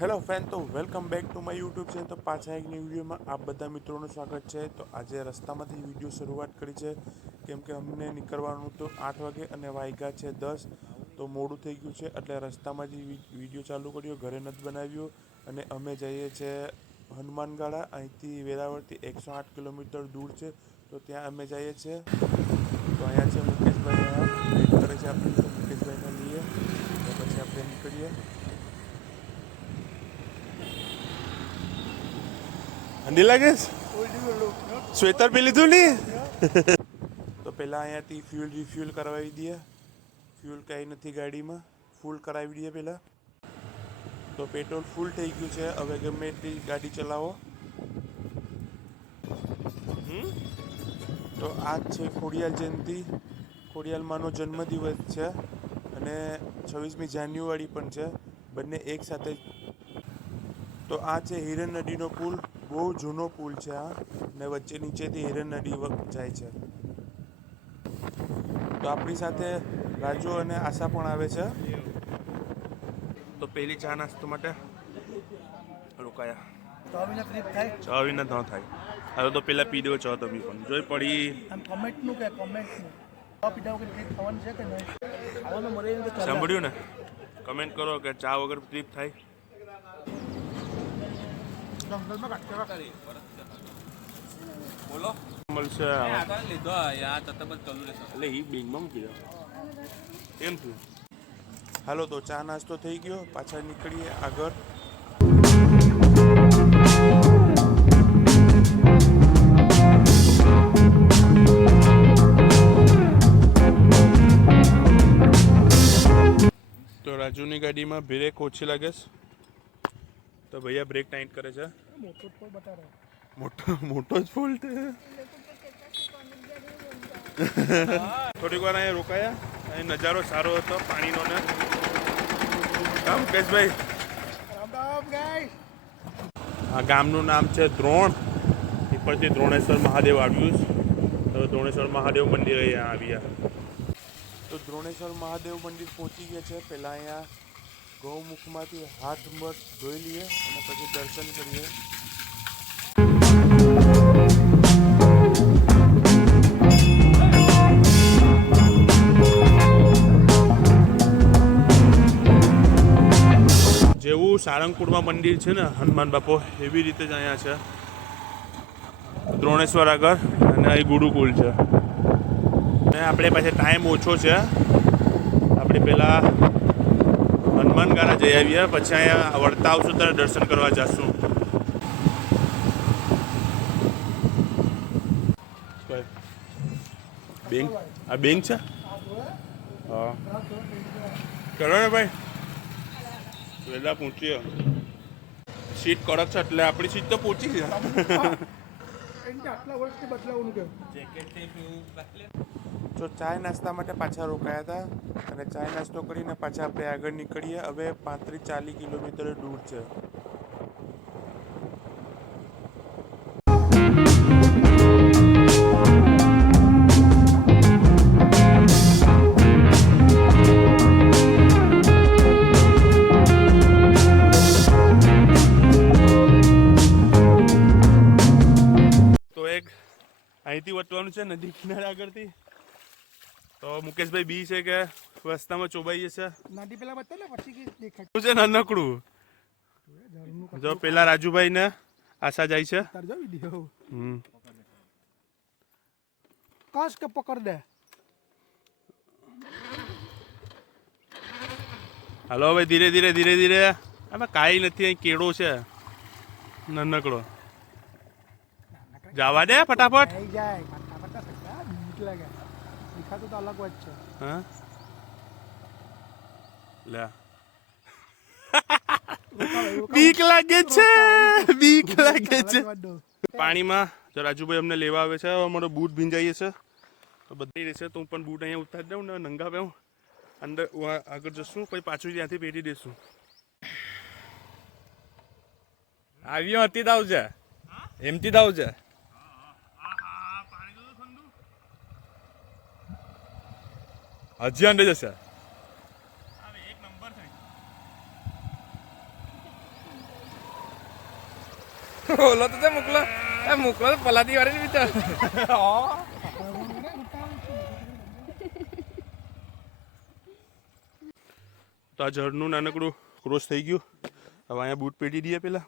Hello friend, તો welcome back to my YouTube channel. તો પાછા એક ન્યૂ વિડીયોમાં આપ બધા મિત્રોનું સ્વાગત છે. તો આજે રસ્તામાંથી વિડીયો શરૂઆત કરી છે, કેમ કે અમને નીકળવાનું તો 8 વાગે અને વાગ્યા છે 10. તો મોડું થઈ ગયું છે એટલે રસ્તામાં જ વિડીયો ચાલુ કર્યો, ઘરે નથી બનાવ્યો. અને અમે જઈએ છીએ હનુમાનગાળા. અહીંથી વેરાવળથી 108 કિલોમીટર દૂર છે, તો ત્યાં અમે જઈએ છીએ. તો અહીંયા છે મુકેશભાઈ, અહીંયા વેઇટ કરે છે આપણે. તો મુકેશભાઈને લઈએ અને પછી આપણે નીકળીએ. ઠંડી લાગે છે? સ્વેટર પી લીધું નહીં? તો પહેલાં અહીંયાથી રિફ્યુલ કરાવી દઈએ. ફ્યુલ કાંઈ નથી ગાડીમાં, ફૂલ કરાવી દઈએ પહેલાં. તો પેટ્રોલ ફૂલ થઈ ગયું છે. હવે ગમે એટલી ગાડી ચલાવો. તો આ જ છે ખોડિયાર જયંતિ. ખોડિયાલમાંનો જન્મદિવસ છે અને 26મી જાન્યુઆરી પણ છે, બંને એક સાથે. તો આ છે હિરણ નદીનો પુલ. બહુ જૂનો પુલ છે આ, ને વચ્ચે નીચેથી હિરણ નદી જાય છે. તો આપણી સાથે રાજુ અને આશા પણ આવે છે. તો પહેલી ચા નાસ્તો માટે રોકાયા. 6 વિના 3 થાય. હવે તો પેલા પી દો ચા તમે પણ. જોઈ પડી સાંભળ્યું ને? કમેન્ટ કરો કે ચા વગર ટ્રીપ થાય. મળશે એટલે એ બેંકમાં મૂકી દો એમ થયું. હાલો, તો ચા નાસ્તો થઈ ગયો, પાછા નીકળીએ આગળ. તો રાજુની ગાડીમાં બ્રેક ઓછી લાગે છે, તો ભૈયા બ્રેક ટાઈટ કરે છે. મોટો જ ફોલ્ટ. થોડીક વાર અહીંયા રોકાયા. અહીં નજારો સારો હતો પાણીનો ને. કામ મુકેશભાઈ, આ ગામનું નામ છે દ્રોણ. ઉપરથી દ્રોણેશ્વર મહાદેવ આવ્યું છે. તો દ્રોણેશ્વર મહાદેવ મંદિર અહીંયા આવ્યા. તો દ્રોણેશ્વર મહાદેવ મંદિર પહોંચી ગયા છે. પહેલાં અહીંયા ગૌમુખમાંથી હાથ મત ધોઈ લઈએ અને પછી દર્શન કરીએ. જેવું સારંગપુરમાં મંદિર છે ને હનુમાન બાપો, એવી રીતે જ અહીંયા છે દ્રોણેશ્વર આગળ. અને અહીં ગુરુકુલ છે. અને આપણે પાસે ટાઈમ ઓછો છે. આપણે પહેલાં હનુમાનગાળા જઈ આવીએ, પછી અહીંયા વળતા આવશું ત્યારે દર્શન કરવા જશું. બેંક, આ બેંક છે. હા, કરો ને ભાઈ, વહેલા પહોંચીએ. સીટ કડક છે એટલે આપણી સીટ તો પહોંચી છે. તો ચાય નાસ્તા માટે પાછા રોકાયા હતા અને ચાય નાસ્તો કરીને પાછા આપણે આગળ નીકળીએ. હવે 35-40 કિલોમીટર દૂર છે. અહીંથી વટવાનું છે નદી કિનારે આગળથી. તો મુકેશભાઈ બી છે કે રસ્તામાં ચોબાઈ જશે. નદી પેલા બતાવે પછી દેખાય છે નાનકડું. જો પેલા રાજુભાઈ ને આશા જાય છે. કસ કે પકડ દે. હાલો હવે ધીરે ધીરે ધીરે ધીરે. આમાં કાંઈ નથી, અહીં કેળો છે નાનકડો. જવા દે ફટાફટ. બીક લાગે છે, બીક લાગે છે પાણીમાં. જો રાજુભાઈ અમને લેવા આવે છે. અમારો બૂટ ભીંજાઈએ છે તો બધી રહેશે. તો હું પણ બૂટ અહીંયા ઉતારી દઉં ને નંગા પહેવું. અંદર આગળ જશું, પછી પાછું ત્યાંથી પહેરી દઈશું. આવ્યો હતી દાવ છે, એમથી દાવ છે. હજી અંડે જશે. એક નંબર થાય. ઓલો તો મોકલો મોકલો તો પલાતી વાળી બીતો તો આ ઝરનું નાનકડું ક્રોસ થઈ ગયું. હવે અહીંયા બૂટ પેટી દઈએ પેલા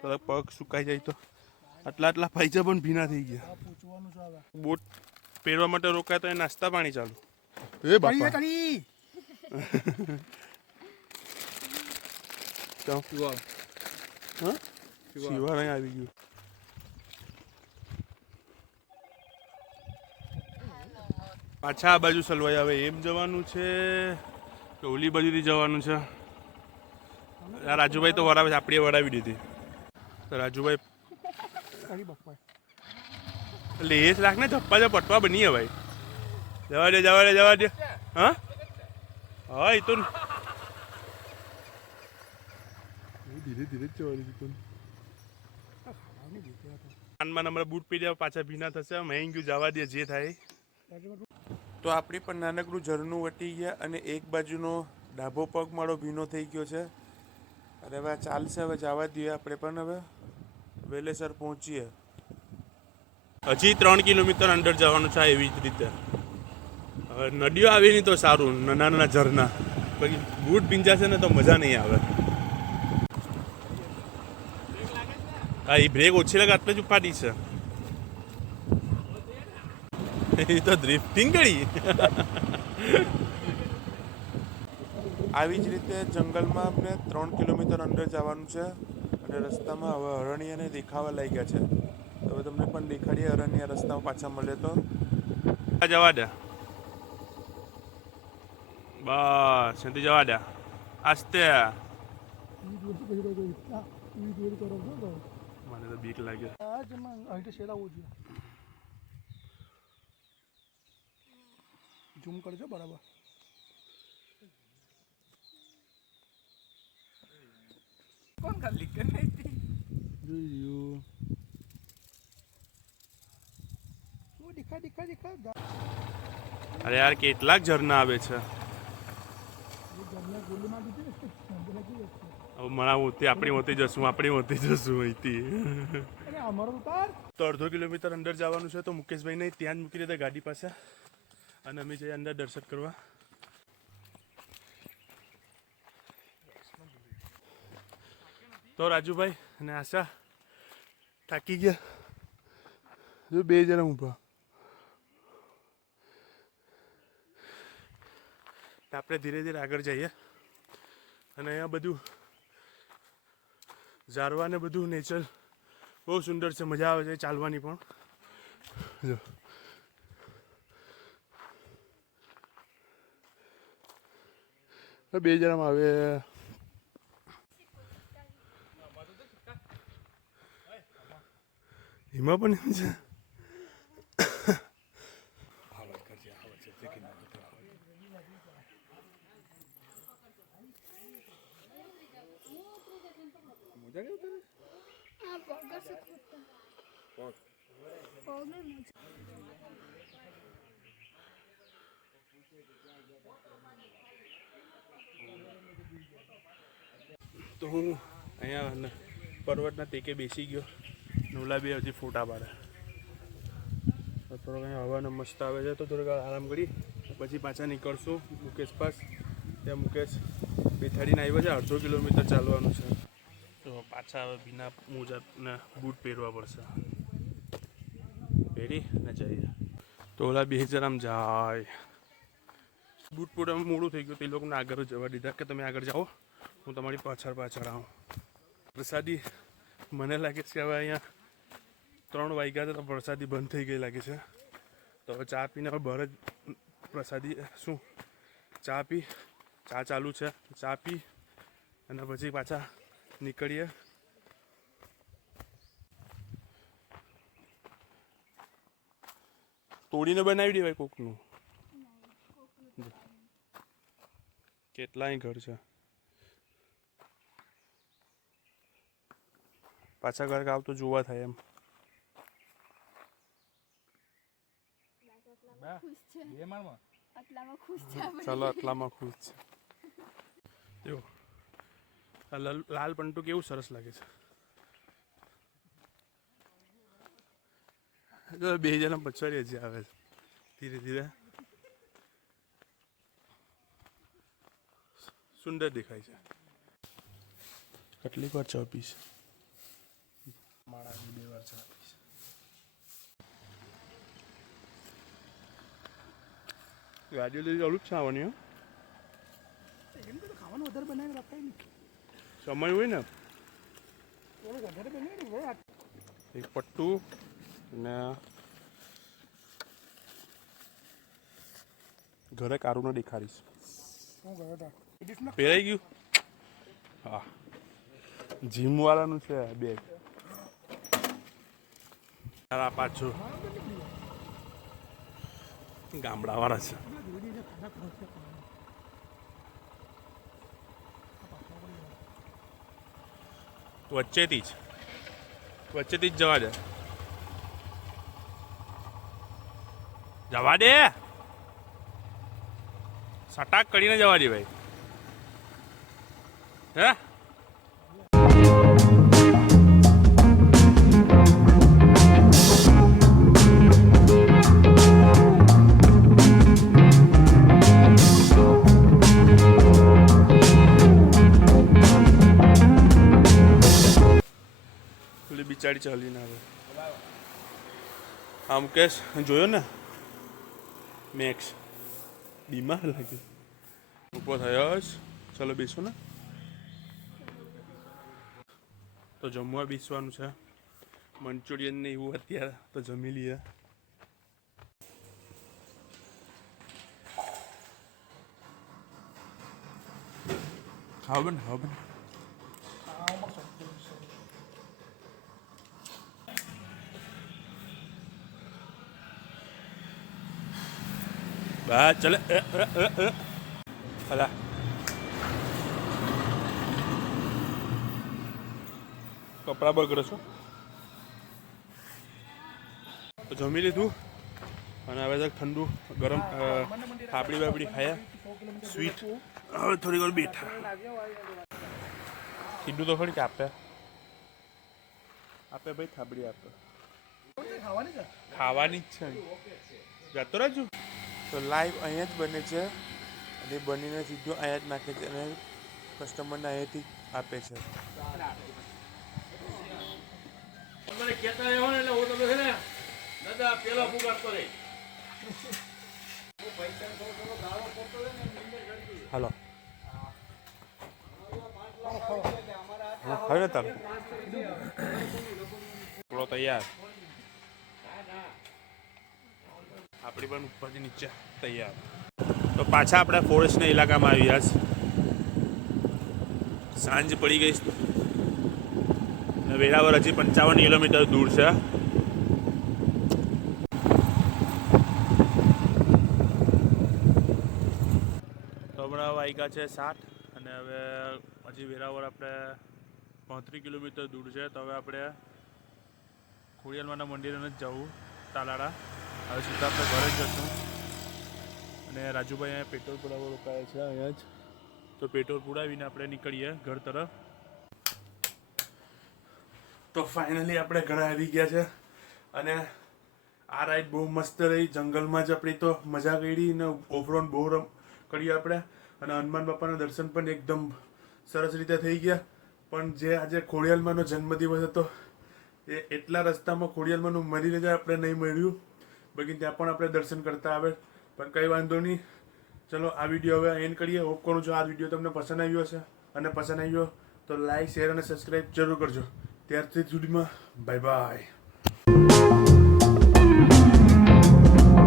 તો પગ સુકાઈ જાય તો આટલા પૈસા પણ ભીના થઈ ગયા. બૂટ પહેરવા માટે રોકાય તો એ નાસ્તા પાણી ચાલુ. એ બાપા શિવાર અહીં આવી ગયું. પાછા આ બાજુ સલવાઈ આવે એમ જવાનું છે કે ઓલી બાજુથી જવાનું છે? આ રાજુભાઈ તો વરાવે છે, આપણી વરાવી દીધી. તો રાજુભાઈ એટલે એ જ રાખ ને ધપ્પા જ પટવા બની ભાઈ. જવા દે. હા હા એ તો ધીરે જ જવાનું છે. કાનમાં અમારા બૂટ પી પાછા ભીના થશે. મેં ગયું જવા દે જે થાય. તો આપણી પણ નાનકડું ઝરણું વટી ગયા અને એક બાજુનો ડાબો પગ મારો ભીનો થઈ ગયો છે. અરે હવે ચાલશે, હવે જવા દઈએ આપણે પણ હવે વેલેસર પહોંચીએ. હજી 3 કિલોમીટર અંદર જવાનું છે એવી જ રીતે. હવે નદીઓ આવી નહીં તો સારું, નાના ઝરણા. બાકી બૂટ ભીંજાશે ને તો મજા નહીં આવે. હા એ બ્રેક ઓછી લાગે એટલે જ ઉપાડી છે. એ તો ડ્રિફ્ટિંગ કરી. આવી જ રીતે જંગલમાં અમને 3 કિલોમીટર અંદર જવાનું છે અને રસ્તામાં હવે અરણ્યને દેખાવા લાગ્યા છે. હવે તમને પણ દેખાડીએ અરણ્ય રસ્તામાં પાછા મળે તો. જવા દે બસ શાંતિ, જવા દે આસ્તે. મને તો બીક લાગે. ઝૂમ કરજો બરાબર. કોણ ખાલી કે નહીં અરે યાર કેટલાક ઝરણા આવે છે. આપણી મોતી જશું અહીંથી. તો 1/2 કિલોમીટર અંદર જવાનું છે. તો મુકેશભાઈને ત્યાં જ મૂકી દીધા ગાડી પાસે અને અમે જઈએ અંદર દર્શન કરવા. તો રાજુભાઈ અને આશા થાકી ગયા. જો 2 જણા ઊભા. આપણે ધીરે ધીરે આગળ જઈએ અને અહીંયા બધું ઝાડવા ને બધું નેચર બહુ સુંદર છે. મજા આવે છે ચાલવાની પણ. જો 2 જણામાં આવે. એમાં પણ એમ છે. તો હું અહીંયા પર્વતના ટેકે બેસી ગયો. નોલા બે હજી ફોટા પાડે. થોડોક અહીંયા હવાનો મસ્ત આવે છે તો થોડોક આરામ કરી પછી પાછા નીકળશું મુકેશ પાસ. ત્યાં મુકેશ બેઠાડીને આવ્યો છે. 1/2 કિલોમીટર ચાલવાનું છે. તો પાછા હવે ભીના મોજા ને બૂટ પહેરવા પડશે. પહેરી ને જઈએ. તો ઓલા 2 જણ આમ જાય. બૂટ પૂરામાં મોડું થઈ ગયું. તે લોકોને આગળ જવા દીધા કે તમે આગળ જાઓ, હું તમારી પાછળ આવું. પ્રસાદી મને લાગે છે કે હવે અહીંયા 3 વાગ્યા હતા તો પ્રસાદી બંધ થઈ ગઈ લાગે છે. તો હવે ચા પીને હવે બહાર જ પ્રસાદી ચા ચાલુ છે. ચા પી અને પછી પાછા નીકળીએ. તોડીને બનાવી દેવાય કોકનું. કેટલાય ઘર છે. પાછા ઘર આવ તો જોવા થાય એમ. ચાલો આટલામાં ખુશ છે. જો લાલ પંટુ કેવું સરસ લાગે છે. બે જણા પછવાડી હજી આવે છે ધીરે ધીરે. સુંદર દેખાય છે. કેટલીક વાર ચા પીશ માળાની 2 વાર ચા પીશ. ગાડીઓ તો ચાલુ જ છે આવવાની. ખાવાનું વધારે બનાવીને રખાય ને સમય હોય ને થોડું વધારે બનાવી એક પટ્ટું ને ઘરે કારુને દેખાડીશ. હું ગયો હતા પહેરાઈ ગયું. હા જીમ વાળાનું છે બેગ. આ પાછું ગામડા વાળા છે. વચ્ચેથી જ જવા દે. જવા દે. સટાક કરીને જવા દે ભાઈ. હે પેલી બિચારી ચાલી ના આવે. આમ કેસ જોયો ને મેક્સ બીમાર લાગ્યો. ઉભો થયો જ. ચલો બેસો ને. તો જમવા બેસવાનું છે. મંચુરિયન ને એવું અત્યારે તો જમી લઈએ. ખાવ ને ખાવ ને. બસ ચલે. અલા કપડા બગડે છો. તો જમી લીધું અને હવે ઠંડુ ગરમ પાપડી બાપડી ખાયા સ્વીટ. હવે થોડી વાર બેઠા. કીધું તો ખરી કે આપે ભાઈ થાબડી આપે. ખાવાની જ છે. જતો રહેજો. તો લાઈવ અહીંયા જ બને છે અને બનીને સીધું અહીંયા જ નાખે છે અને કસ્ટમરને અહીંયાથી આપે છે. હાલો હવે તારે થોડો તૈયાર. આપણી પણ ઉપરથી નીચે તૈયાર. તો પાછા આપણે ફોરેસ્ટના ઇલાકામાં આવી ગયા છે. સાંજ પડી ગઈ અને વેરાવળ હજી 55 કિલોમીટર દૂર છે. તો હમણાં વાગ્યા છે 7 અને હવે હજી વેરાવળ આપણે 35 કિલોમીટર દૂર છે. તો હવે આપણે ખોડિયાલમાના મંદિરે જ જવું તાલાળા. હવે સીધા આપણે ઘરે જ જશું અને રાજુભાઈ અહીંયા પેટ્રોલ પુરાવા રોકાયા છે અહીંયા જ. તો પેટ્રોલ પુરાવીને આપણે નીકળીએ ઘર તરફ. તો ફાઇનલી આપણે ઘરે આવી ગયા છે અને આ રાઈડ બહુ મસ્ત રહી. જંગલમાં જ આપણી તો મજા કરી ને ઓફરોડ બહુ કરી આપણે અને હનુમાન બાપાના દર્શન પણ એકદમ સરસ રીતે થઈ ગયા. પણ જે આજે ખોડિયાલમાંનો જન્મદિવસ હતો એ એટલા રસ્તામાં ખોડિયાલમાંનું મરીને જ આપણે નહીં મળ્યું. બાકી ત્યાં પણ આપણે દર્શન કરતા આવે પણ કંઈ વાંધો નહીં. ચલો આ વિડીયો હવે એન્ડ કરીએ. હોપ કરું છું આ વિડીયો તમને પસંદ આવ્યો હશે અને પસંદ આવ્યો તો લાઈક શેર અને સબસ્ક્રાઈબ જરૂર કરજો. ત્યારથી સુધીમાં બાય બાય.